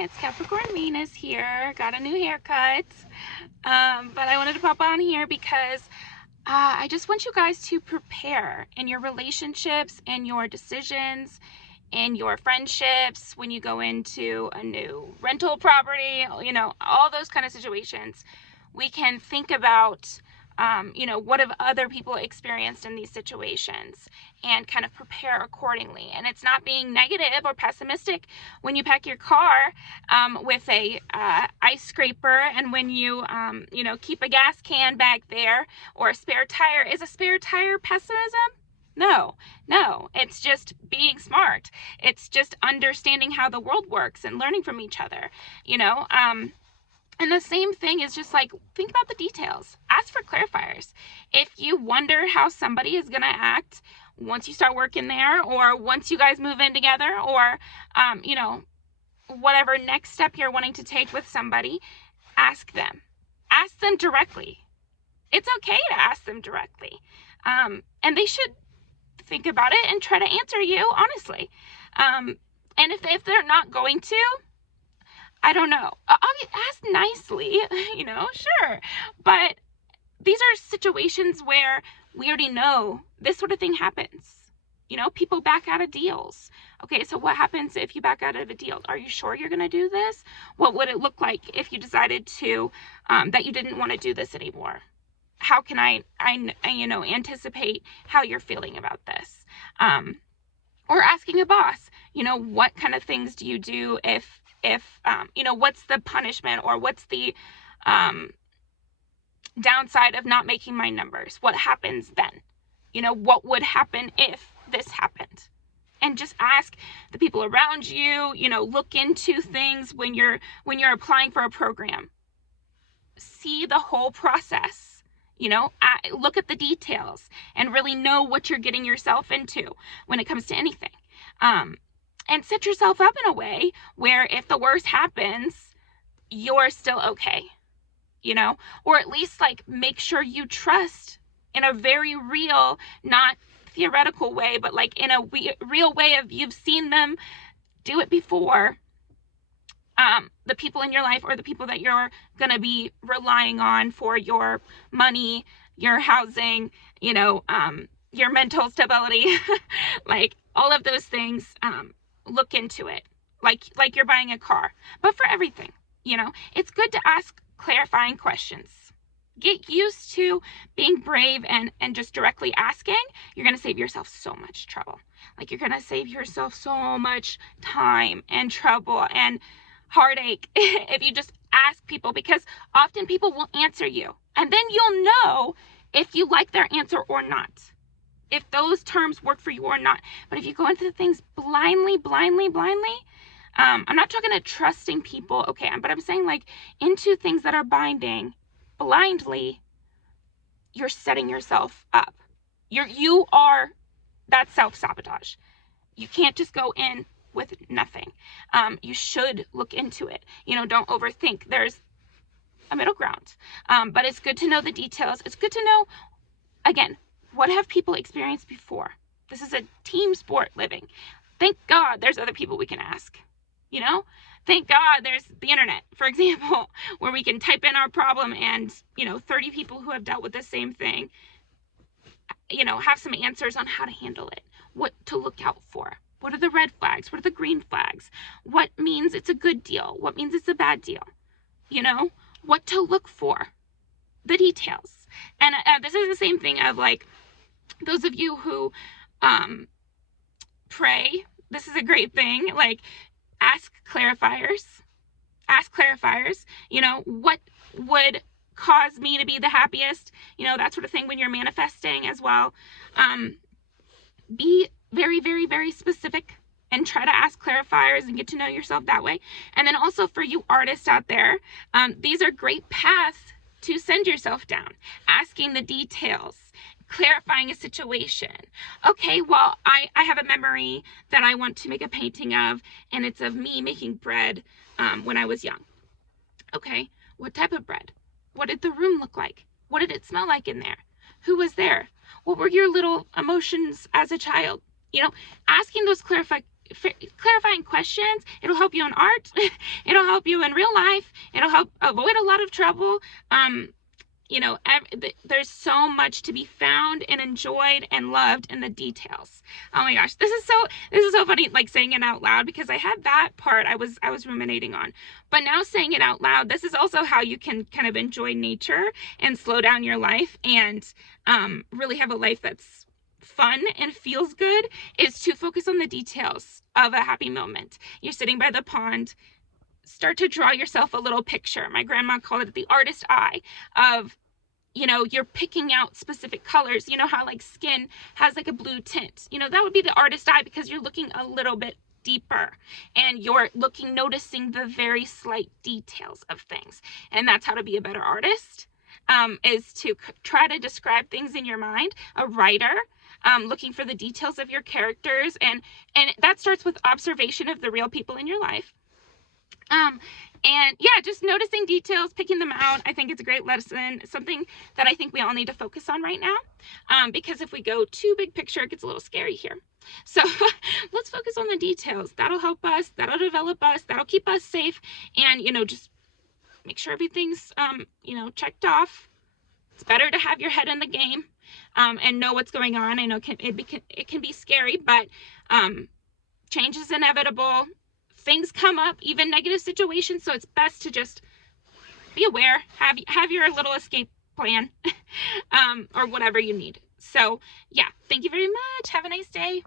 it's Capricorn Venus here. Got a new haircut, but I wanted to pop on here because I just want you guys to prepare in your relationships and your decisions and your friendships when you go into a new rental property, all those kind of situations. We can think about what have other people experienced in these situations and kind of prepare accordingly. And it's not being negative or pessimistic when you pack your car with a ice scraper, and when you keep a gas can back there or a spare tire. Is a spare tire pessimism? No, it's just being smart. It's just understanding how the world works and learning from each other, And the same thing is just like, think about the details. Ask for clarifiers. If you wonder how somebody is going to act once you start working there, or once you guys move in together, or, whatever next step you're wanting to take with somebody, ask them. Ask them directly. It's okay to ask them directly. And they should think about it and try to answer you honestly. And if they're not going to, I don't know. I'll ask nicely, sure. But these are situations where we already know this sort of thing happens. People back out of deals. Okay, so what happens if you back out of a deal? Are you sure you're going to do this? What would it look like if you decided to, that you didn't want to do this anymore? How can I anticipate how you're feeling about this? Or asking a boss, what kind of things do you do if what's the punishment, or what's the downside of not making my numbers? What happens then? What would happen if this happened? And just ask the people around you, look into things when you're applying for a program. See the whole process, look at the details and really know what you're getting yourself into when it comes to anything. And set yourself up in a way where if the worst happens, you're still okay, or at least make sure you trust in a very real, not theoretical way, but in a real way of you've seen them do it before. The people in your life, or the people that you're going to be relying on for your money, your housing, your mental stability, all of those things. Look into it like you're buying a car, but for everything, it's good to ask clarifying questions. Get used to being brave and just directly asking. You're going to save yourself so much trouble. You're going to save yourself so much time and trouble and heartache if you just ask people, because often people will answer you, and then you'll know if you like their answer or not, if those terms work for you or not. But if you go into things blindly, I'm not talking to trusting people, okay, but I'm saying into things that are binding blindly, you're setting yourself up. That's self-sabotage. You can't just go in with nothing. You should look into it. Don't overthink. There's a middle ground. But it's good to know the details. It's good to know, again, what have people experienced before? This is a team sport living. Thank God there's other people we can ask. Thank God there's the internet, for example, where we can type in our problem and, 30 people who have dealt with the same thing, have some answers on how to handle it, what to look out for. What are the red flags? What are the green flags? What means it's a good deal? What means it's a bad deal? What to look for, the details. And this is the same thing of those of you who pray. This is a great thing. Ask clarifiers. What would cause me to be the happiest? That sort of thing when you're manifesting as well. Be very, very, very specific and try to ask clarifiers and get to know yourself that way. And then also for you artists out there, these are great paths to send yourself down. Asking the details, clarifying a situation. Okay, well, I have a memory that I want to make a painting of, and it's of me making bread when I was young. Okay, what type of bread? What did the room look like? What did it smell like in there? Who was there? What were your little emotions as a child? Asking those clarifying questions. It'll help you in art. It'll help you in real life. It'll help avoid a lot of trouble. You know, there's so much to be found and enjoyed and loved in the details. Oh my gosh, this is so funny, like saying it out loud, because I had that part I was ruminating on, but now saying it out loud, this is also how you can kind of enjoy nature and slow down your life and really have a life that's fun and feels good, is to focus on the details of a happy moment. You're sitting by the pond, start to draw yourself a little picture. My grandma called it the artist eye of, you know, you're picking out specific colors. You know how like skin has like a blue tint, you know, that would be the artist eye, because you're looking a little bit deeper and you're noticing the very slight details of things. And that's how to be a better artist, is to try to describe things in your mind. A writer, looking for the details of your characters, and that starts with observation of the real people in your life. And yeah, just noticing details, picking them out. I think it's a great lesson, something that I think we all need to focus on right now, because if we go too big picture, it gets a little scary here. So let's focus on the details. That'll help us, that'll develop us, that'll keep us safe, and, you know, just make sure everything's, you know, checked off. It's better to have your head in the game, and know what's going on. I know it can be scary, but change is inevitable. Things come up, even negative situations, so it's best to just be aware, have your little escape plan, or whatever you need. So yeah, thank you very much. Have a nice day.